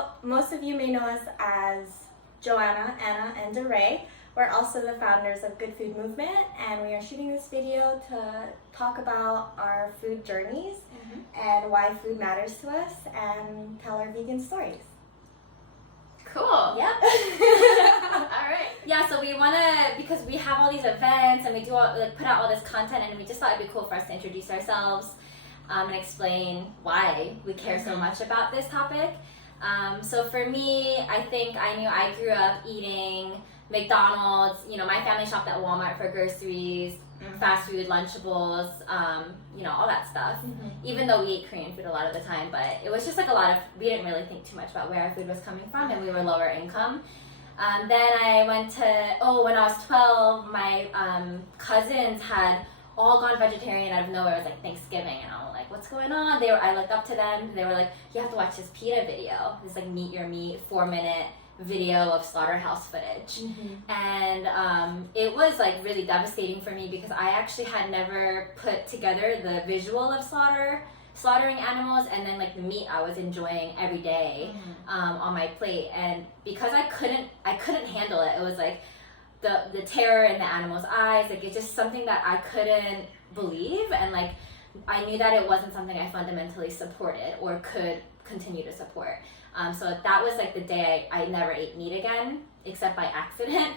So most of you may know us as Johanna, Anna, and Doorae. We're also the founders of Good Food Movement, and we are shooting this video to talk about our food journeys and why food matters to us and tell our vegan stories. Cool. Yep. All right. Yeah, so we want to, because we have all these events and we do put out all this content, and we just thought it'd be cool for us to introduce ourselves and explain why we care so much about this topic. So for me, I think I grew up eating McDonald's. You know, my family shopped at Walmart for groceries, fast food, Lunchables, all that stuff. Even though we ate Korean food a lot of the time, but it was just like we didn't really think too much about where our food was coming from, and we were lower income. Then I went to, when I was 12, my cousins had all gone vegetarian out of nowhere. It was like Thanksgiving, and I was like, what's going on? I looked up to them. They were like, you have to watch this PETA video. This like Meet Your Meat 4-minute video of slaughterhouse footage. And it was like really devastating for me because I actually had never put together the visual of slaughtering animals and then like the meat I was enjoying every day on my plate. And because I couldn't handle it, it was like the terror in the animal's eyes, like it's just something that I couldn't believe, and like I knew that it wasn't something I fundamentally supported or could continue to support. So that was like the day I never ate meat again, except by accident.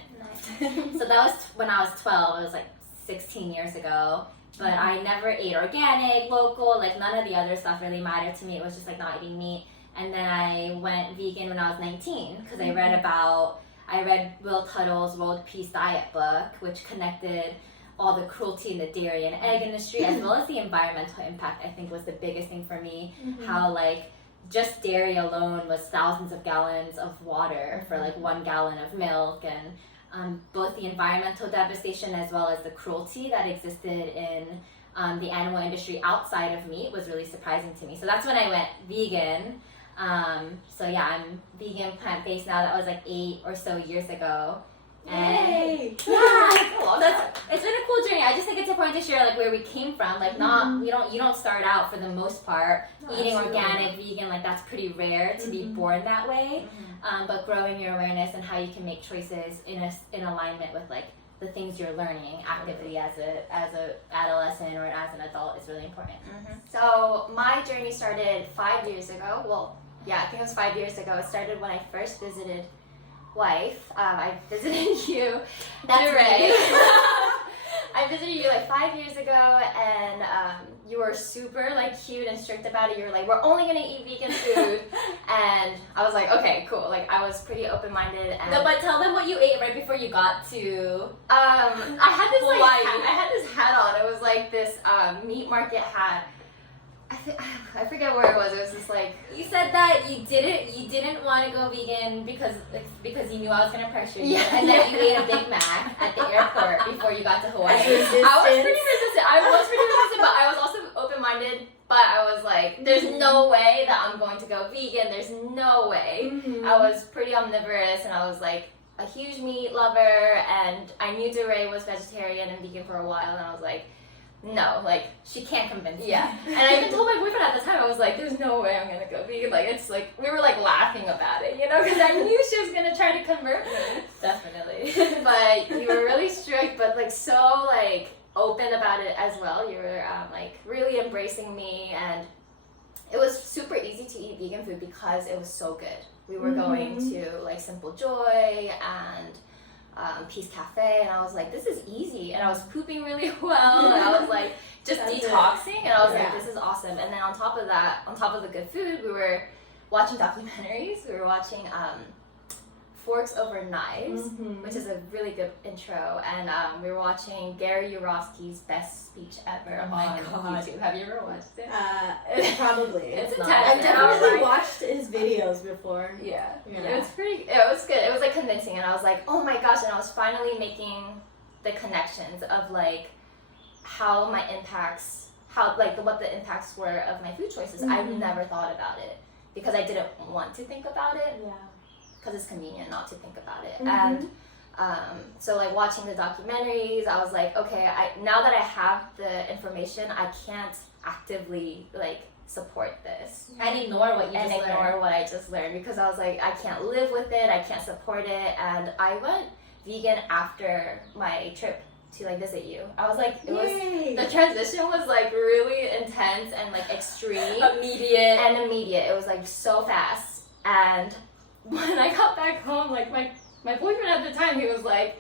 So that was when I was 12. It was like 16 years ago. But I never ate organic, local, like none of the other stuff really mattered to me. It was just like not eating meat. And then I went vegan when I was 19 because I read Will Tuttle's World Peace Diet book, which connected all the cruelty in the dairy and egg industry, as well as the environmental impact. I think was the biggest thing for me. How like just dairy alone was thousands of gallons of water for like 1 gallon of milk, and both the environmental devastation as well as the cruelty that existed in the animal industry outside of meat was really surprising to me. So that's when I went vegan. So yeah, I'm vegan, plant-based now. That was like 8 or so years ago. Yay! It's been a cool journey. I just think it's important to share like where we came from. Like you don't start out for the most part eating organic, vegan. Like that's pretty rare to be born that way. But growing your awareness and how you can make choices in alignment with like the things you're learning actively as a adolescent or as an adult is really important. So my journey started 5 years ago. Well, yeah, I think it was 5 years ago. It started when I first visited Wife. I visited you. That's Doorae. I visited you like 5 years ago, and you were super like cute and strict about it. You were like, we're only gonna eat vegan food, and I was like, okay, cool. Like I was pretty open-minded. And no, but tell them what you ate right before you got to. I had this like Hawaii. I had this hat on. It was like this meat market hat. I forget where it was. It was just like You said that you didn't want to go vegan because you knew I was gonna pressure you, and then you ate a Big Mac at the airport before you got to Hawaii. I was pretty resistant, but I was also open-minded. But I was like, there's no way that I'm going to go vegan. There's no way. I was pretty omnivorous, and I was like a huge meat lover, and I knew Doorae was vegetarian and vegan for a while, and I was like, no, like She can't convince me. yeah. And I even told my boyfriend at the time, I was like, there's no way I'm gonna go vegan. Like it's like we were like laughing about it, because I knew she was gonna try to convert me. Definitely. But you were really strict, but like so like open about it as well. You were like really embracing me, and it was super easy to eat vegan food because it was so good. We were going to like Simple Joy and Peace Cafe, and I was like, this is easy, and I was pooping really well, and I was like just detoxing, and I was like, this is awesome. And then on top of that, on top of the good food, we were watching documentaries. We were watching Forks Over Knives, which is a really good intro, and we were watching Gary Yourofsky's Best Speech Ever on YouTube. Have you ever watched it? Probably. It's intense. I've definitely watched his videos before. Yeah. It was good. It was like convincing, and I was like, oh my gosh, and I was finally making the connections of like how my impacts, what the impacts were of my food choices. I never thought about it because I didn't want to think about it. Yeah. Because it's convenient not to think about it. And so like watching the documentaries, I was like, okay, now that I have the information, I can't actively like support this. this And ignore what you and just ignore learned. what I just learned, because I was like, I can't live with it, I can't support it. And I went vegan after my trip to like visit you. I was like, the transition was like really intense and like extreme. Immediate. And immediate. It was like so fast. And when I got back home, like my boyfriend at the time, he was like,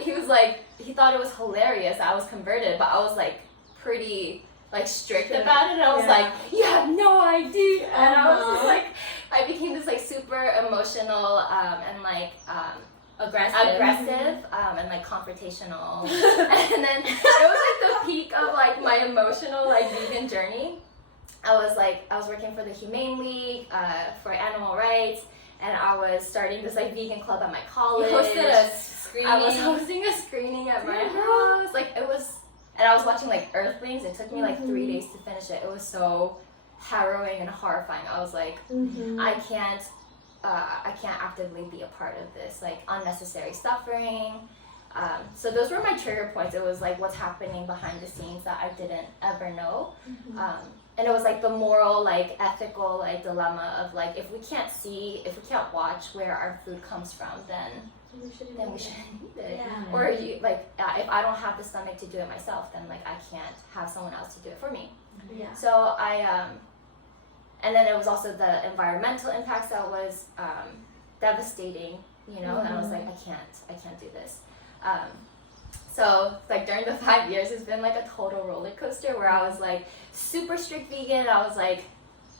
he was like, he thought it was hilarious that I was converted, but I was like pretty like strict about it. And I was like, you have no idea. And I was just like, I became this like super emotional and like aggressive and like confrontational. And then it was like the peak of like my emotional like vegan journey. I was working for the Humane League for animal rights, and I was starting this like vegan club at my college. You hosted a screening. I was hosting a screening at my house. Like it was, and I was watching like Earthlings. It took me like 3 days to finish it. It was so harrowing and horrifying. I was like, I can't actively be a part of this like unnecessary suffering. So those were my trigger points. It was like what's happening behind the scenes that I didn't ever know. And it was like the moral, like ethical, like dilemma of like, if we can't watch where our food comes from, then we shouldn't eat it. Yeah. Or if I don't have the stomach to do it myself, then like I can't have someone else to do it for me. Yeah. So and then it was also the environmental impacts that was devastating, you know. And I was like, I can't do this. So like during the 5 years, it's been like a total roller coaster where I was like super strict vegan. I was like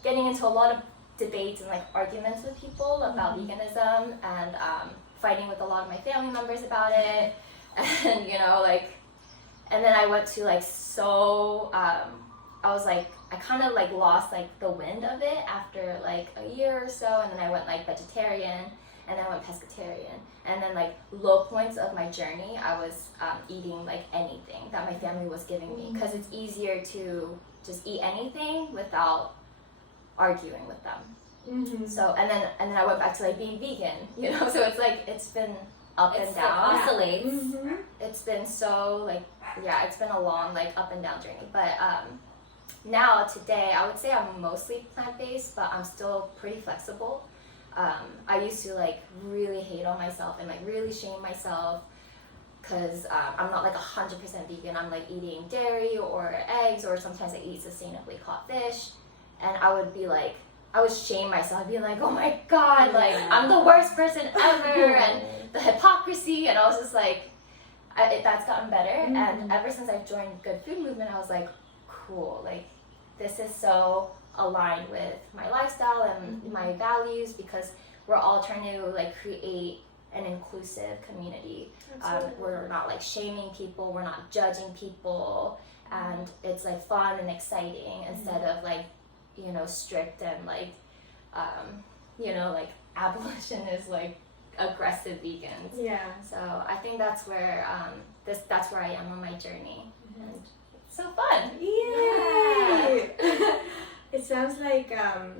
getting into a lot of debates and like arguments with people about veganism, and fighting with a lot of my family members about it. And you know, like, and then I went to like I was like, I kind of like lost like the wind of it after like a year or so, and then I went like vegetarian, and then I went pescatarian. And then like low points of my journey, I was eating like anything that my family was giving me, because it's easier to just eat anything without arguing with them. So and then I went back to like being vegan, you know. So it's like it's been up and down. It oscillates. It's been so like, yeah, it's been a long like up and down journey. But now today I would say I'm mostly plant-based, but I'm still pretty flexible. I used to like really hate on myself and like really shame myself because I'm not like 100% vegan. I'm like eating dairy or eggs, or sometimes I eat sustainably caught fish, and I would shame myself, being like, oh my god, like I'm the worst person ever, and the hypocrisy. And I was just like, that's gotten better. And ever since I've joined Good Food Movement, I was like, cool, like this is so aligned with my lifestyle and my values, because we're all trying to like create an inclusive community. We're not like shaming people, we're not judging people, and it's like fun and exciting instead of like, you know, strict and like you know, like abolitionist, like aggressive vegans. Yeah. So I think that's where that's where I am on my journey, and it's so fun. Yay! It sounds like a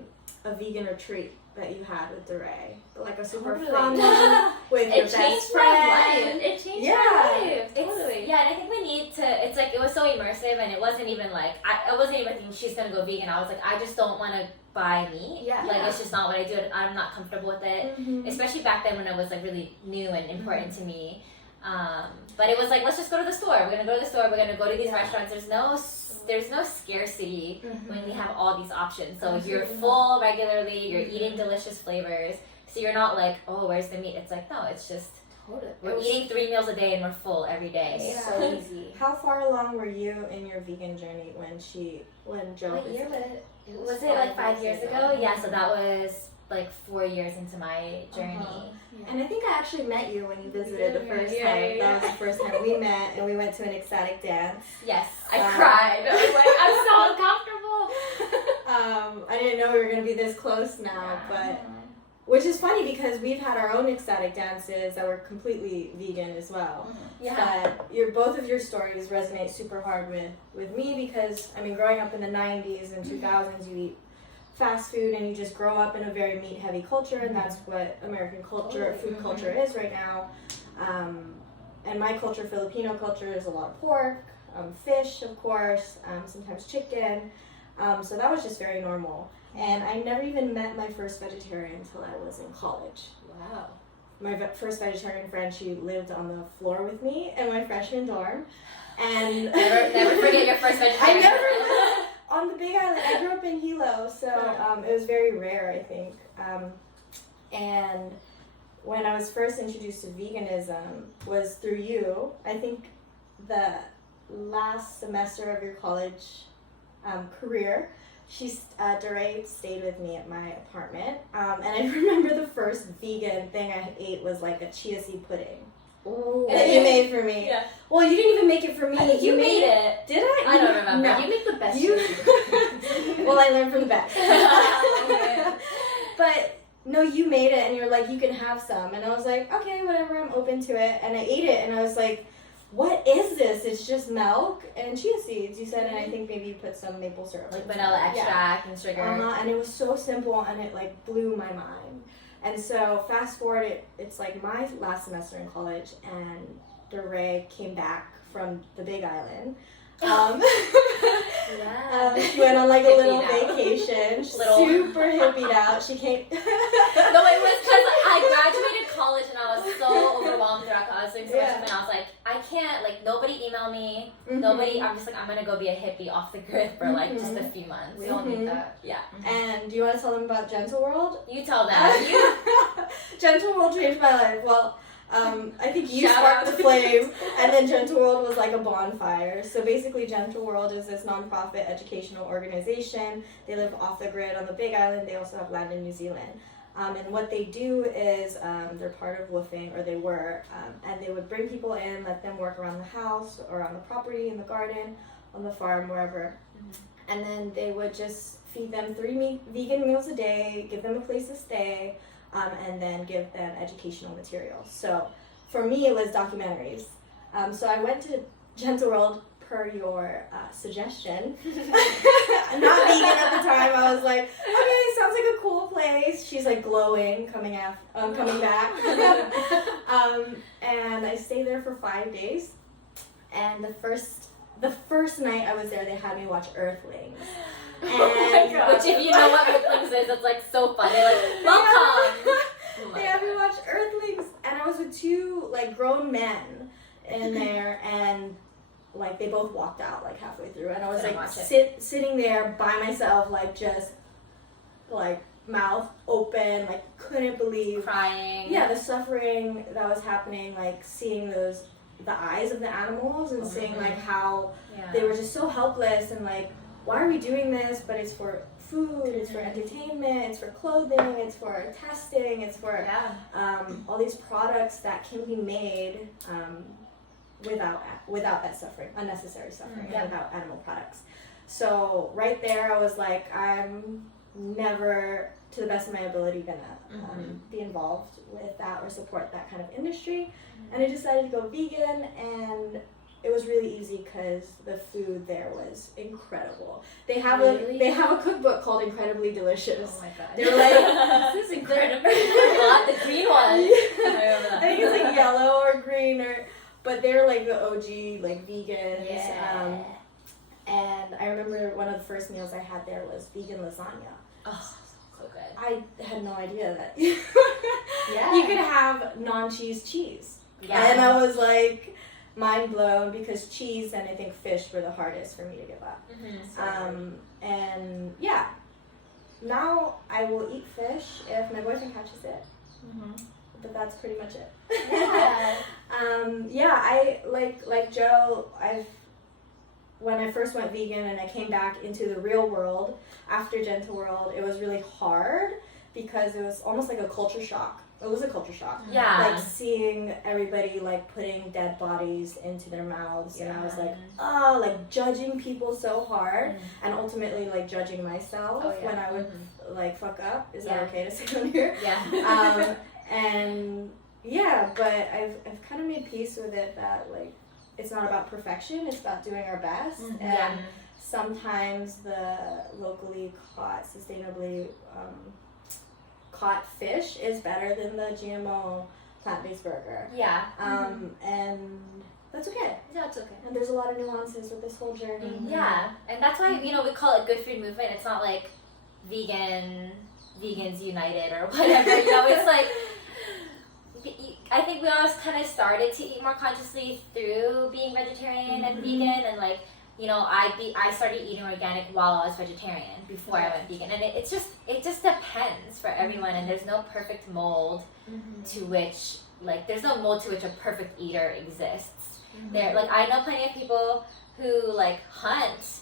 vegan retreat that you had with Doorae, like a super fun one with your best friend. It changed my life. Totally. Yeah, and I think we need to. It's like it was so immersive, and it wasn't even like I wasn't even thinking she's gonna go vegan. I was like, I just don't want to buy meat. Yeah. Like it's just not what I do. I'm not comfortable with it, especially back then when it was like really new and important to me. But it was like, let's just go to the store. We're gonna go to the store. We're gonna go to these restaurants. There's no scarcity when we have all these options. So you're full regularly. You're eating delicious flavors. So you're not like, oh, where's the meat? It's like, no, it's just we're eating 3 meals a day and we're full every day. Yeah. So easy. How far along were you in your vegan journey when Joe What year visited? was it? Like 5 years ago? Yeah. So that was like 4 years into my journey. And I think I actually met you when you visited the first time. That was the first time we met, and we went to an ecstatic dance. Yes. I cried. I was like, I'm so uncomfortable. I didn't know we were going to be this close now, but which is funny because we've had our own ecstatic dances that were completely vegan as well. Yeah. But both of your stories resonate super hard with me because, I mean, growing up in the 90s and 2000s, you eat fast food and you just grow up in a very meat heavy culture, and that's what American culture, food culture is right now. And my culture, Filipino culture, is a lot of pork, fish, of course, sometimes chicken. So that was just very normal. And I never even met my first vegetarian until I was in college. Wow. My first vegetarian friend, she lived on the floor with me in my freshman dorm. And never forget your first vegetarian. I never on the Big Island. I grew up in Hilo, so it was very rare, I think. And when I was first introduced to veganism was through you. I think the last semester of your college career, Doorae stayed with me at my apartment, and I remember the first vegan thing I ate was like a chia seed pudding. Ooh. That you made for me. Yeah. Well, you didn't even make it for me. I think you made it. Did I? I don't remember. No. You make the best. Well, I learned from the best. But no, you made it, and you're like, you can have some, and I was like, okay, whatever, I'm open to it, and I ate it, and I was like, what is this? It's just milk and chia seeds, you said, and I think maybe you put some maple syrup. Like vanilla extract and sugar. And it was so simple, and it like blew my mind. And so fast forward, it's like my last semester in college, and Doorae came back from the Big Island. She went on like a little vacation, super hippied out. She came. No, it was because I graduated college and I was so overwhelmed throughout college. So and I was like, I can't, like, nobody email me. Nobody, I'm just like, I'm going to go be a hippie off the grid for like just a few months. We all need that. Yeah. And do you want to tell them about Gentle World? You tell them. Gentle World changed my life. Well, I think you Shout sparked out. the flame, and then Gentle World was like a bonfire. So basically, Gentle World is this nonprofit educational organization. They live off the grid on the Big Island. They also have land in New Zealand. And what they do is they're part of woofing, or they were, and they would bring people in, let them work around the house, or on the property, in the garden, on the farm, wherever. And then they would just feed them 3 vegan meals a day, give them a place to stay, and then give them educational materials. So for me, it was documentaries. So I went to Gentle World per your suggestion. Not vegan at the time. I was like, okay, sounds like a cool place. She's like glowing, coming back. And I stayed there for 5 days. And the first night I was there, they had me watch Earthlings. And Which, if you know what Earthlings is, it's like so funny. Like, welcome. They had me watch Earthlings, and I was with 2 like grown men in there, and like they both walked out like halfway through, and I was like sitting there by myself, like just like mouth open, like couldn't believe, Crying. Yeah, the suffering that was happening, like seeing the eyes of the animals, and seeing like how they were just so helpless, and like, why are we doing this? But it's for food, it's for entertainment, it's for clothing, it's for testing, it's for all these products that can be made without that suffering, unnecessary suffering, and without animal products. So right there, I was like, I'm never, to the best of my ability, gonna be involved with that or support that kind of industry. And I decided to go vegan, and it was really easy because the food there was incredible. They have a cookbook called Incredibly Delicious. Oh my god. They were like, this is incredible. The green one. I think it's like yellow or green, but they're like the OG like vegans. Yeah. And I remember one of the first meals I had there was vegan lasagna. Oh, so good. I had no idea that Yeah. you could have non-cheese cheese. Yeah. And I was like mind blown, because cheese and I think fish were the hardest for me to give up. And yeah, now I will eat fish if my boyfriend catches it. But that's pretty much it. Yeah. I like Joe, when I first went vegan and I came back into the real world after Gentle World, it was really hard because it was almost like a culture shock. It was a culture shock. Yeah. Like seeing everybody like putting dead bodies into their mouths, and I was like, oh, like judging people so hard, and ultimately like judging myself when I would like fuck up. Is that okay to say on here? Yeah. And yeah, but I've kind of made peace with it, that like it's not about perfection, it's about doing our best. And sometimes the locally caught, sustainably caught fish is better than the GMO plant-based burger. Yeah. And that's okay. Yeah, it's okay. And there's a lot of nuances with this whole journey. Yeah, and that's why, you know, we call it Good Food Movement. It's not like Vegans United or whatever, you know, it's like, I think we all kind of started to eat more consciously through being vegetarian and vegan, and like, you know, I started eating organic while I was vegetarian before I went vegan, and it just depends for everyone, and there's no perfect mold to which, like, there's no mold to which a perfect eater exists. There, like, I know plenty of people who like hunt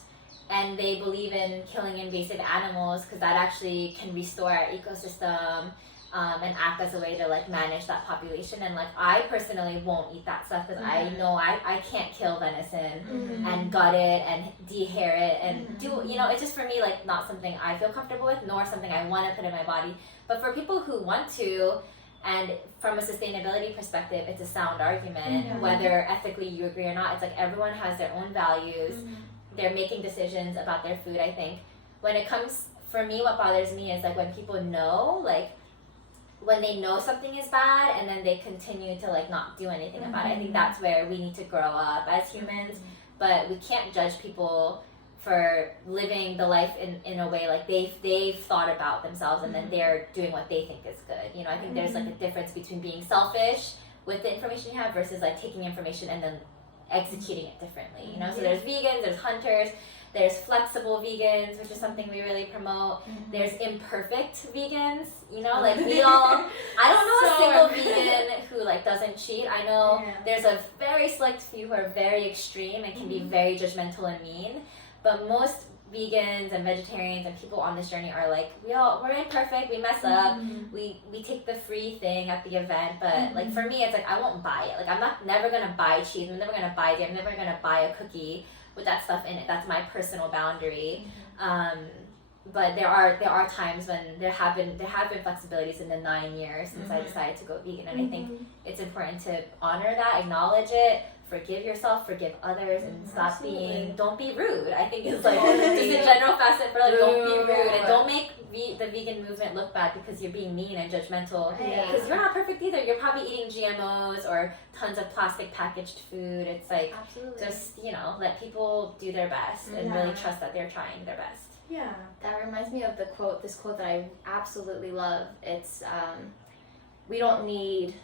and they believe in killing invasive animals because that actually can restore our ecosystem. And act as a way to like manage that population, and like I personally won't eat that stuff because I know I can't kill venison and gut it and dehair it and do, you know, it's just for me like not something I feel comfortable with, nor something I want to put in my body. But for people who want to, and from a sustainability perspective, it's a sound argument, whether ethically you agree or not. It's like everyone has their own values, they're making decisions about their food. I think when it comes, for me, what bothers me is like when people know, like when they know something is bad and then they continue to like not do anything about it. I think that's where we need to grow up as humans, but we can't judge people for living the life in a way like they've thought about themselves and then they're doing what they think is good. You know, I think there's like a difference between being selfish with the information you have versus like taking information and then executing it differently. You know, so there's vegans, there's hunters, there's flexible vegans, which is something we really promote. There's imperfect vegans, you know, like we all, I don't know a single vegan who like doesn't cheat. I know there's a very select few who are very extreme and can be very judgmental and mean, but most vegans and vegetarians and people on this journey are like, we're imperfect, we mess up, we take the free thing at the event, but like for me it's like I won't buy it. Like I'm never gonna buy cheese, I'm never gonna buy dairy, I'm never gonna buy a cookie with that stuff in it. That's my personal boundary. But there are times when there have been flexibilities in the 9 years since I decided to go vegan, and I think it's important to honor that, acknowledge it, forgive yourself, forgive others, and stop don't be rude. I think it's like just a general facet for like don't be rude and don't make the vegan movement look bad because you're being mean and judgmental, because you're not perfect either. You're probably eating GMOs or tons of plastic packaged food. It's like just, you know, let people do their best and really trust that they're trying their best. Yeah, that reminds me of this quote that I absolutely love. It's we don't need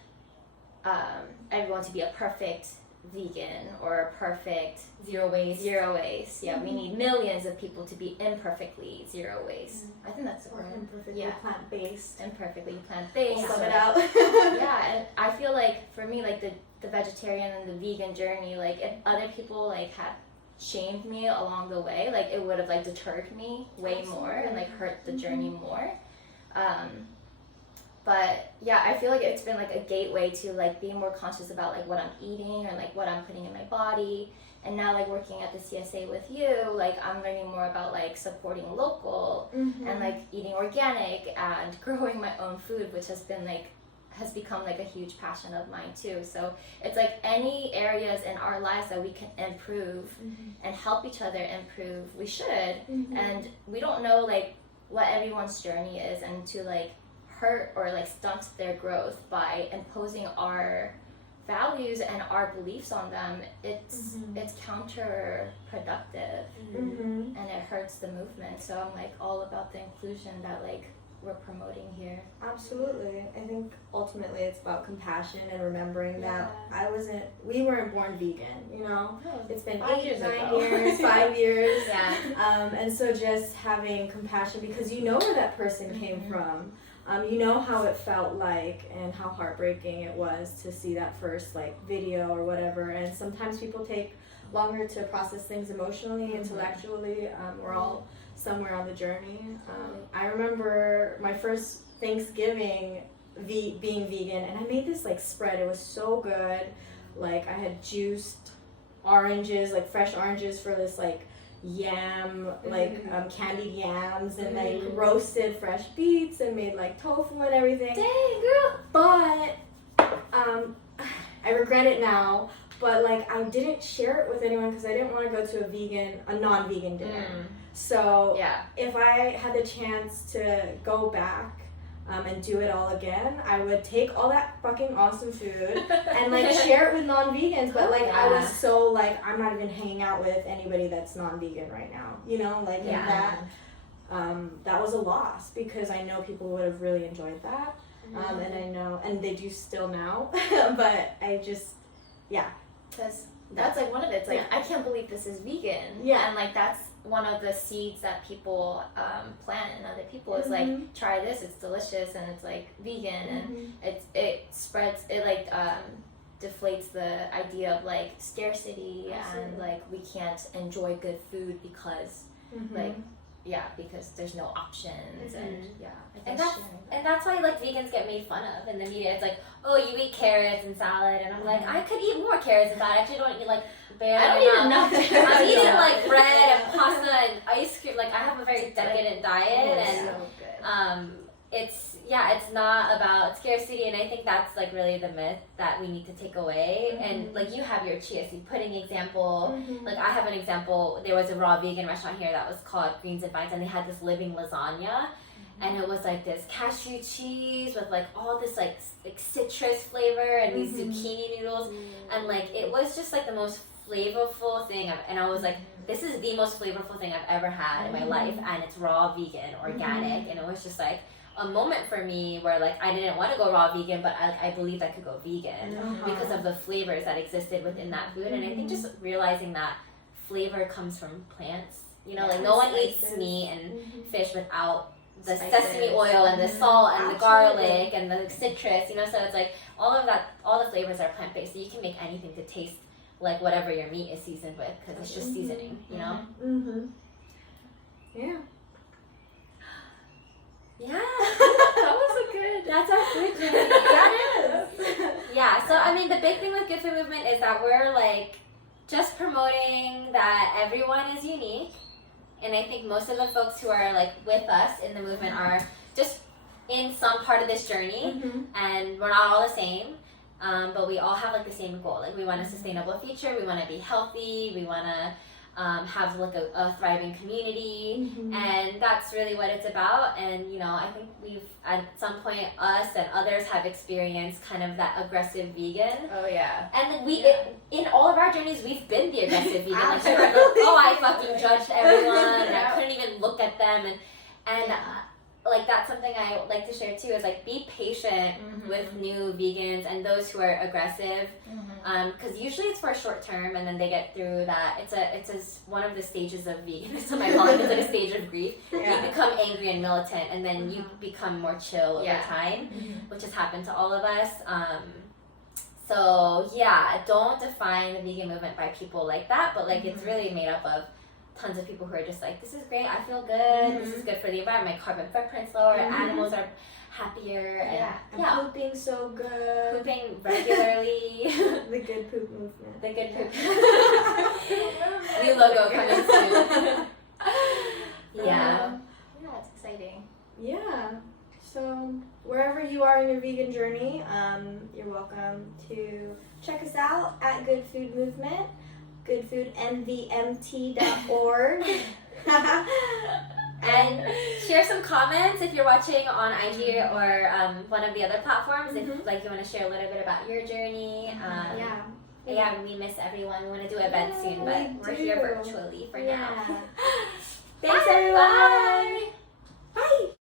everyone to be a perfect vegan or a perfect zero waste. Yeah, we need millions of people to be imperfectly zero waste. I think that's the word. Imperfectly plant-based. Imperfectly plant-based. Sum it out. Yeah, and I feel like for me, like the vegetarian and the vegan journey, like if other people like had shamed me along the way, like it would have like deterred me way more and like hurt the journey more. But yeah, I feel like it's been like a gateway to like being more conscious about like what I'm eating or like what I'm putting in my body. And now like working at the CSA with you, like I'm learning more about like supporting local and like eating organic and growing my own food, which has become like a huge passion of mine too. So it's like any areas in our lives that we can improve and help each other improve, we should. And we don't know like what everyone's journey is, and to like hurt or like stunt their growth by imposing our values and our beliefs on them, it's counterproductive and it hurts the movement. So I'm like all about the inclusion that like we're promoting here. Absolutely. I think ultimately it's about compassion and remembering that we weren't born vegan, you know? It's been 8 years, 9 years, 5 years. And so just having compassion because you know where that person came from. You know how it felt like and how heartbreaking it was to see that first like video or whatever. And sometimes people take longer to process things emotionally, intellectually. We're all somewhere on the journey. I remember my first Thanksgiving being vegan, and I made this like spread. It was so good. Like I had juiced oranges, like fresh oranges for this like yam, like candied yams, and like roasted fresh beets and made like tofu and everything. Dang, girl! But I regret it now. But like I didn't share it with anyone because I didn't want to go to a non-vegan dinner. So if I had the chance to go back and do it all again, I would take all that fucking awesome food and like share it with non-vegans. But like I was so like, I'm not even hanging out with anybody that's non-vegan right now, you know, like that was a loss, because I know people would have really enjoyed that. And I know, and they do still now, but I just, because that's like one of it. It's like, I can't believe this is vegan. Yeah. And like that's one of the seeds that people plant in other people is like, try this, it's delicious, and it's like vegan, and it spreads, it like deflates the idea of like scarcity. Absolutely. And like we can't enjoy good food because like because there's no options. And that's why like vegans get made fun of in the media. It's like, oh, you eat carrots and salad, and I'm like, I could eat more carrots and salad. I actually don't eat like barely. I don't eat enough. I'm eating like bread and pasta and ice cream. Like I have a very decadent diet, and so good. it's not about scarcity, and I think that's like really the myth that we need to take away. And like you have your chia seed pudding example, like I have an example. There was a raw vegan restaurant here that was called Greens and Vines, and they had this living lasagna, and it was like this cashew cheese with like all this like citrus flavor and these zucchini noodles, and like it was just like the most flavorful thing and I was like, this is the most flavorful thing I've ever had in my life, and it's raw, vegan, organic, and it was just like a moment for me where like I didn't want to go raw vegan, but I believed I could go vegan because of the flavors that existed within that food. And I think just realizing that flavor comes from plants, you know, like no one eats meat and fish without the sesame oil and the salt and the garlic and the citrus, you know, so it's like all of that, all the flavors are plant-based, so you can make anything to taste like whatever your meat is seasoned with, because it's just seasoning, you know? Yeah. That was a good. That's our food journey. That is. Yeah, so I mean, the big thing with Good Food Movement is that we're like just promoting that everyone is unique. And I think most of the folks who are like with us in the movement are just in some part of this journey, and we're not all the same. But we all have like the same goal. Like we want a sustainable future. We want to be healthy. We want to have like a thriving community, and that's really what it's about. And you know, I think we've at some point, us and others have experienced kind of that aggressive vegan. Oh yeah. And we in all of our journeys, we've been the aggressive vegan. Like, I fucking judged everyone, and I couldn't even look at them, and like that's something I like to share too, is like be patient with new vegans and those who are aggressive, because usually it's for a short term, and then they get through that. It's one of the stages of veganism. I call it, it's like a stage of grief. You become angry and militant, and then you become more chill over time, which has happened to all of us. So yeah, don't define the vegan movement by people like that, but like it's really made up of tons of people who are just like, this is great, I feel good, this is good for the environment, my carbon footprint's lower, animals are happier, and pooping so good. Pooping regularly. The Good Poop Movement. The Good Poop. New logo coming soon. Yeah, it's exciting. Yeah. So wherever you are in your vegan journey, you're welcome to check us out at Good Food Movement. goodfoodmvmt.org. And share some comments if you're watching on IG or one of the other platforms, if like you want to share a little bit about your journey. We miss everyone. We want to do events soon, but we're here virtually for now. Thanks, everyone. Bye. Bye.